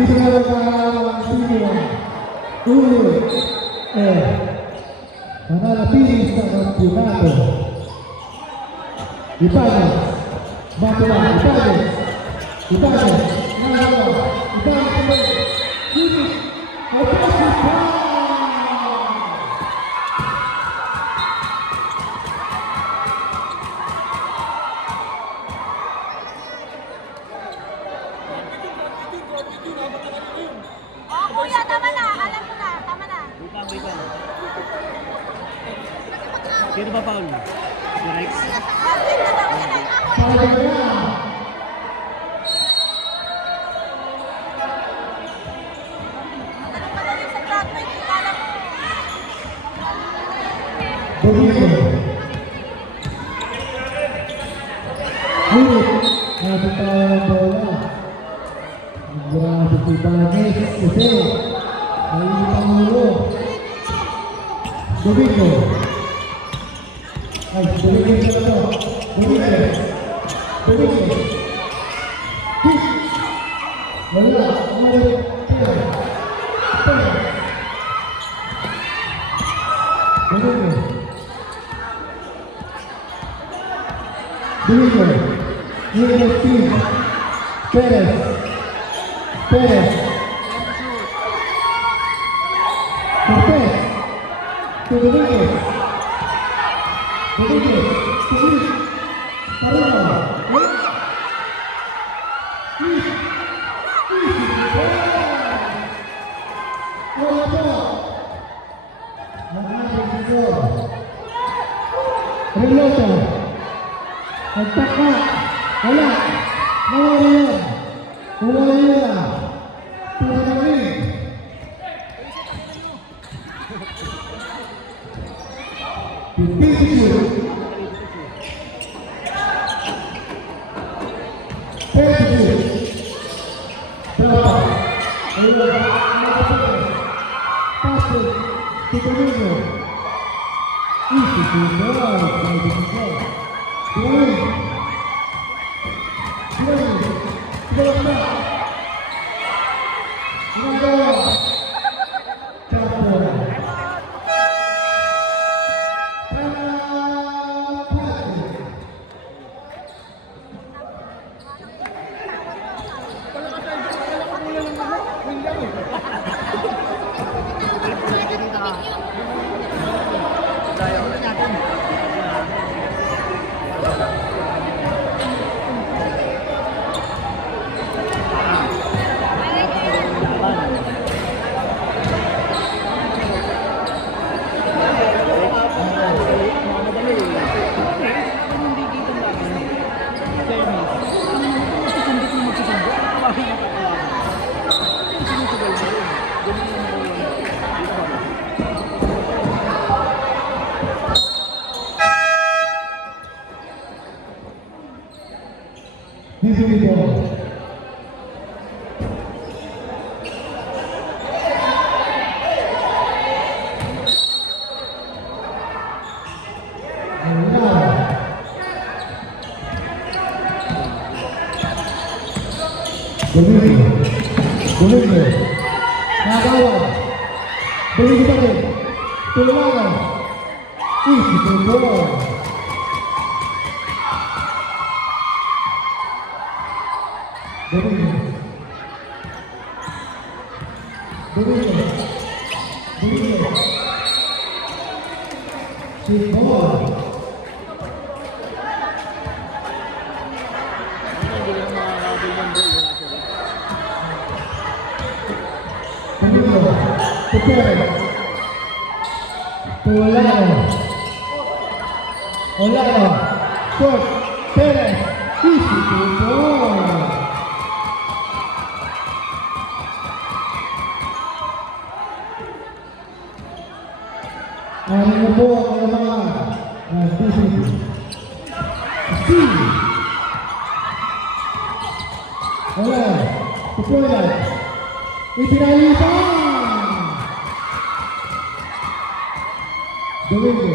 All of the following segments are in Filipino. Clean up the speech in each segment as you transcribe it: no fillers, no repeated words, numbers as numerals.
dito na magkakaroon ulit mananatili sa kampyonato. Ibanez, Matuwa, Ibanez, Nagawa, Ibanez, Jimmy, Matasipa! Oh, kuya, tama na. Alam mo na, tama na. Wait lang. Sino ba Paul? Si Rex? Bakit na daw yan ay ako? Ano pa daw yung sa Broadway? Kala mo. Domingo. Ulit. Natin tayo ng bola. Grabe si Ibanez. Kasi nailit ang ulo. Domingo. Ay, Domingo na ito. Domingo. Hit. Wala. Umalit. Domingo. Team. Perez. Cortez. Dominguez. Parada. Reloto. Nagtaka. Wala. Wala yan. Pagkakalit. Pipisiyo. Pipisiyo. Berapa? Pasok. Domingo. Itu sudah. Domingo. Nagawa. Domingo pa rin. Tulagan. Easy to go. Domingo. Shoot ball. Olano, short, Perez, easy to go. Ano na po ang mga wala, tupulan, ipinalitan. Domingo.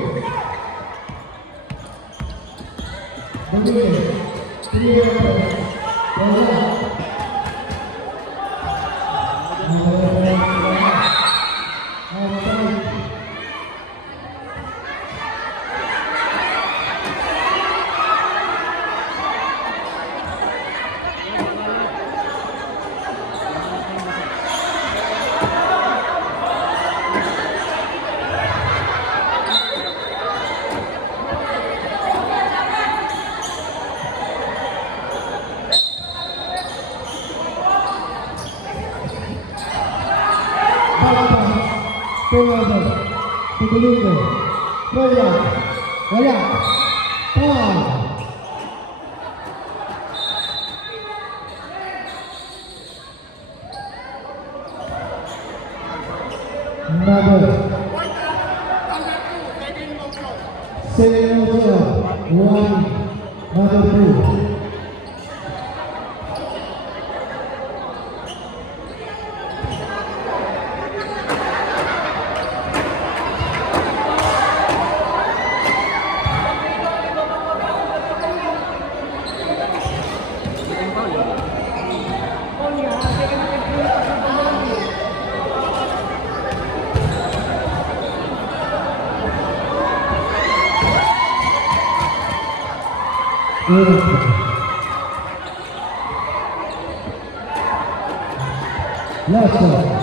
Last one.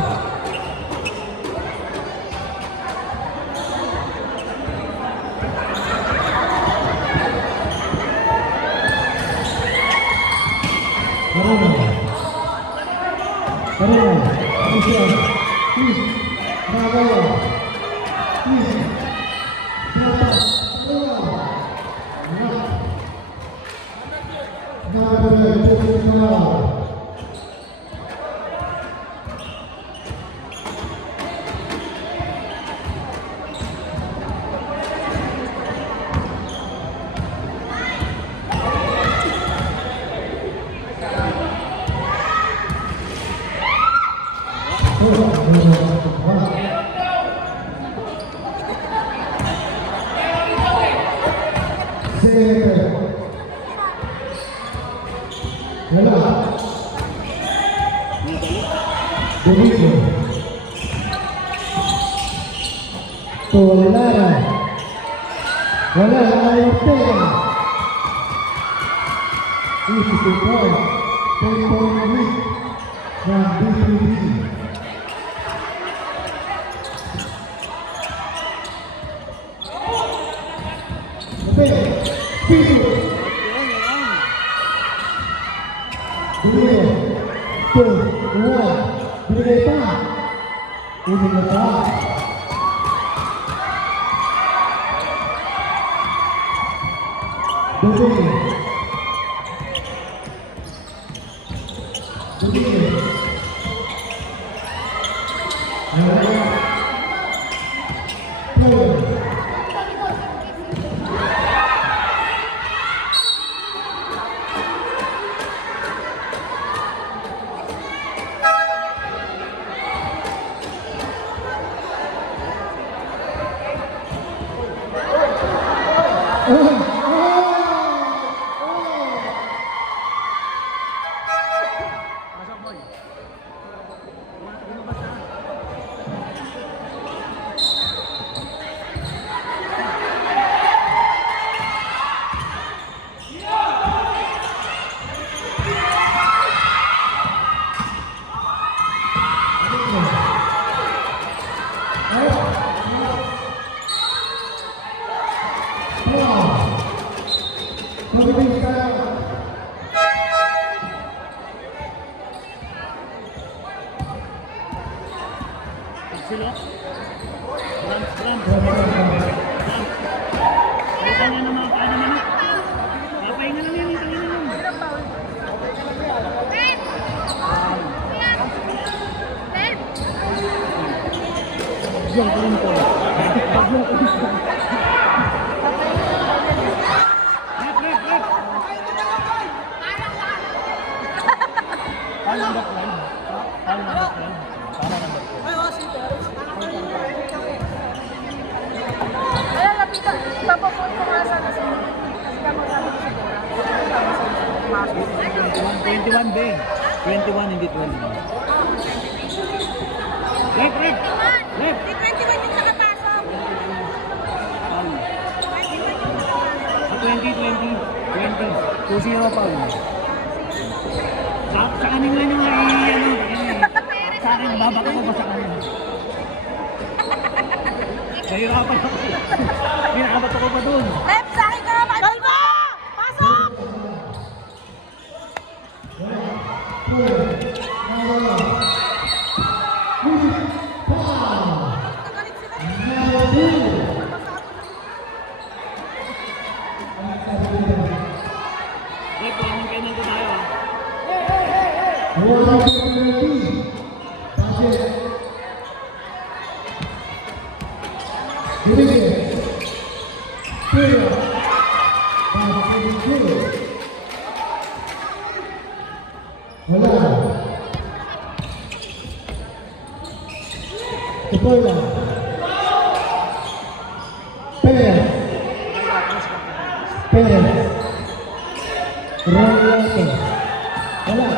Wala, ayaw pera. Easy to point. 10-point lead ng BPB. Okay, Piso. Binigay. 2-1. Binigay pa. Unin na pa. Ayan, lapitan. Papapun ko nga sana sa kasi ka magsabi ko siguro. 21 din. 21 hindi 20. Left, left. 21. Left. Di 21 yung nakapasok. Foul. 21 yung nakapasok. Sa 20. 2-0 foul. Sa kanila nyo nga ano, sa akin, babaka ko ba sa kanila? Nahirapan ako. Nahirapan ako pa dun. Left, sa akin ka naman. Kalma! Pasok! Nagalit sila. Left, lamang kayo nandun tayo ah. Wala sa penalty. Basket. Rodriguez. Pera. Basket kill. Wala. Tepola. Perez. Perez. Romualdo. Wala.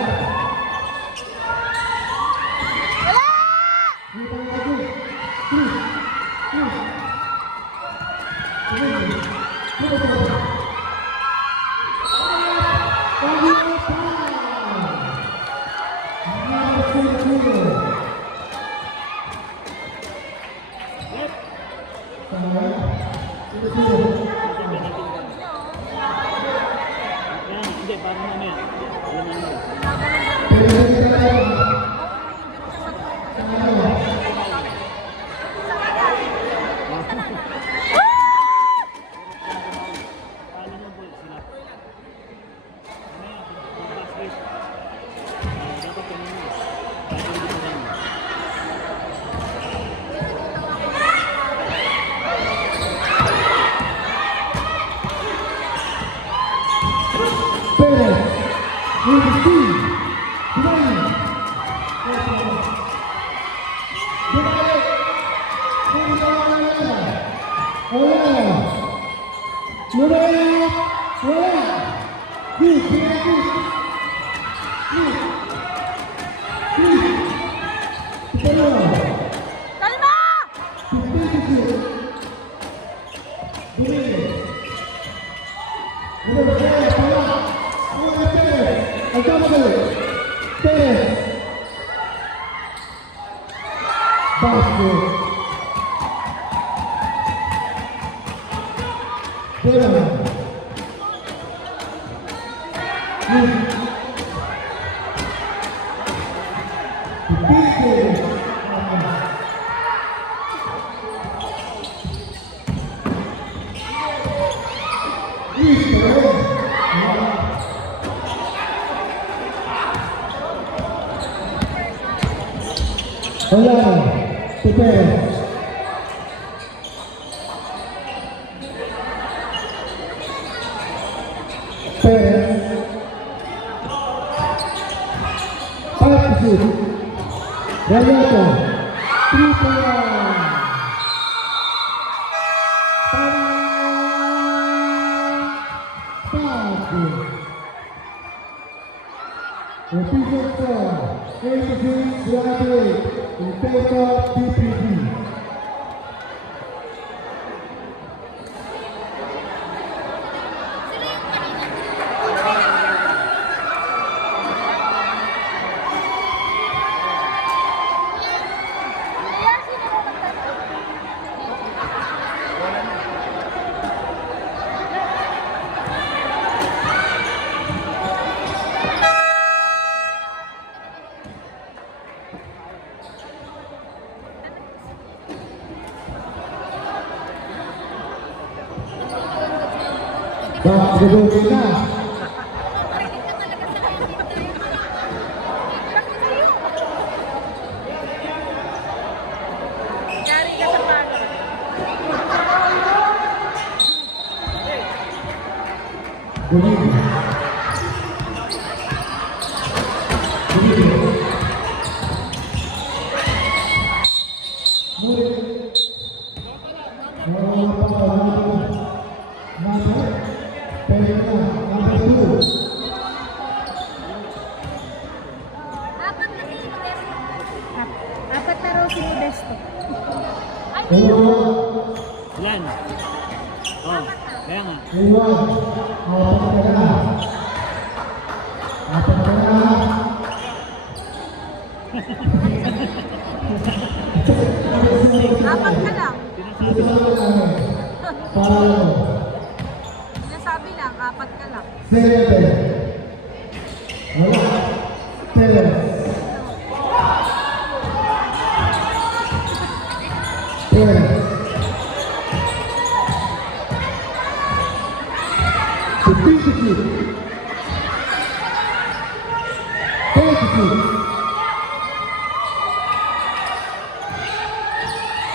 Yan, hindi, parang mamaya. Alam mo naman. Paano mo boy sila? Mamaya, pag-basket. Dapat yun yun. Kahit hindi ko lang. Perez, with the speed, Durant, Kalma! Rayato, 3 Official score, 86-38 in favor of PPG. Kaya sino mo magdadala? Gagawin na. Yari ka sa maga. Bolivia. Apat na raw si Dalawa. Ilan? Oh, kaya nga. Iwan. Apat ka na. Apat ka na. Apat ka lang. Dito ka na. Palo. Sinasabi lang, apat ka lang. 7. Wala. 7. 10. 15. 22.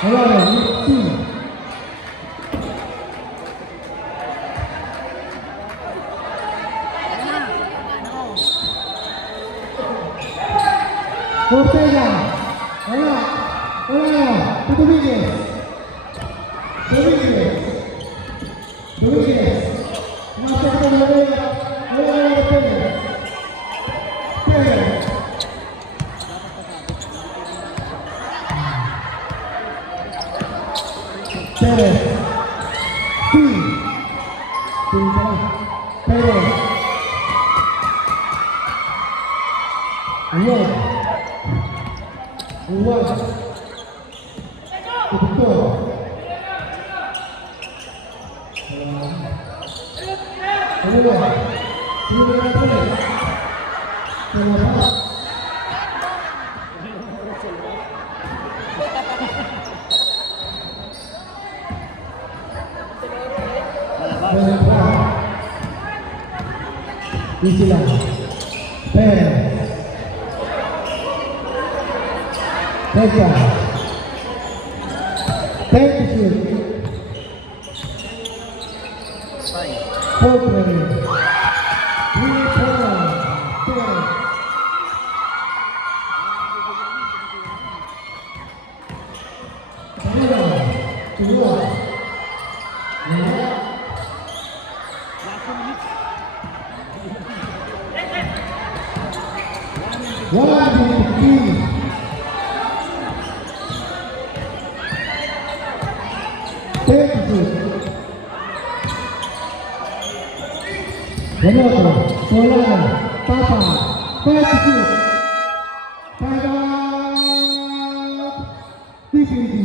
Wala na. 15. Ortega. Wala. Wala. Domínguez. Domínguez. Domínguez. Masuk ke dalam. Wala. Pérez. Pérez. Pérez. Sí. Sí, Pérez. Ayo. Uwan. Betul. Kedua. Istilah. Teka. Thank you. Pobre. Kedua. Renato, Solana, Papa, 5-2. Pada TPD.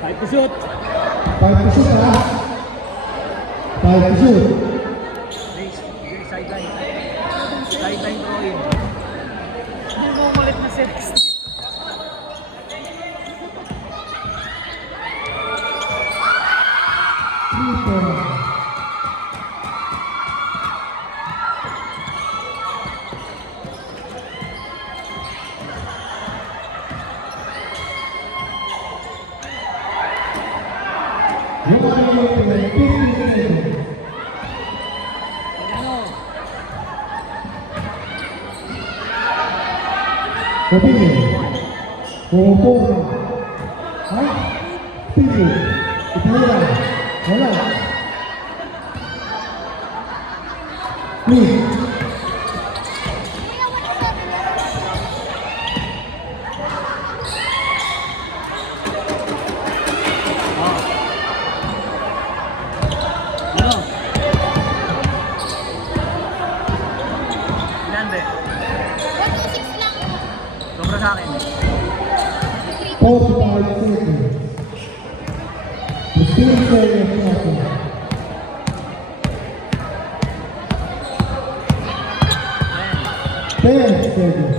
Five to shoot. 5-2 ha. 5-2. Sideline. Sideline throwing. Hindi mo ulit na series. Kopilnya, Kopora, Hah? Tipu, Ipura, Bola, Nih, Ano? Ilan be? Sobra sa akin. 45 seconds. 15 seconds left. 10 seconds.